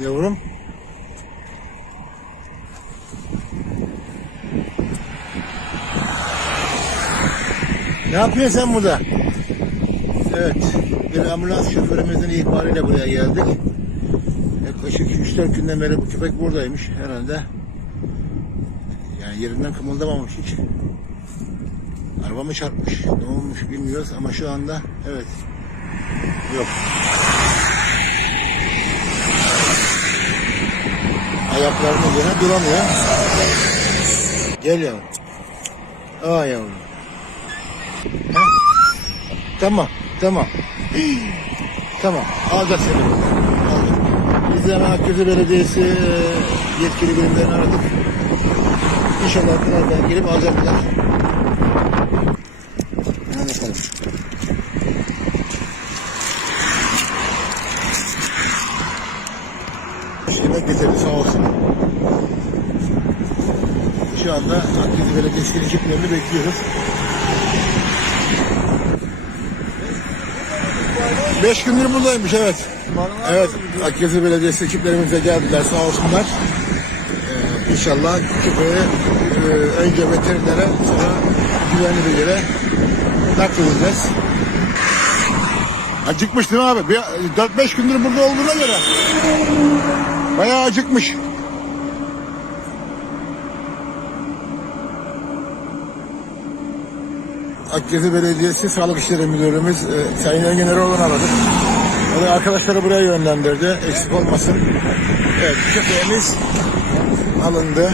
Yavrum. Ne yapıyorsun sen burada? Evet, bir ambulans şoförümüzün ihbarıyla buraya geldik. Yaklaşık 3-4 günden beri bu köpek buradaymış herhalde. Yani yerinden kımıldamamış hiç. Araba mı çarpmış, ne olmuş bilmiyoruz ama şu anda evet. Yok. Ayaklarına göre duramıyor. Gel yavrum. Aa yavrum. Ha? Tamam, tamam. Tamam, alacak seni. Alacak. Biz de Akgözü Belediyesi e, yetkili birimlerini aradık. İnşallah birazdan gelip alacaklar. Hadi bakalım. Yemek getirdi sağ olsun. Şu anda Akgözü Belediyesi'nin ekiplerini bekliyoruz. Beş gündür buradaymış evet. Evet Akgezi Belediyesi ekiplerimize geldiler sağ olsunlar. Ee, inşallah köpeği e, önce veterinere sonra güvenli bir yere nakledeceğiz. Acıkmış değil mi abi? Bir, 4-5 gündür burada olduğuna göre. Bayağı acıkmış. Akgezi Belediyesi Sağlık İşleri Müdürümüz e, Sayın Engin Eroğlu'nu aradık. O da arkadaşları buraya yönlendirdi. Eksik olmasın. Evet köpeğimiz alındı.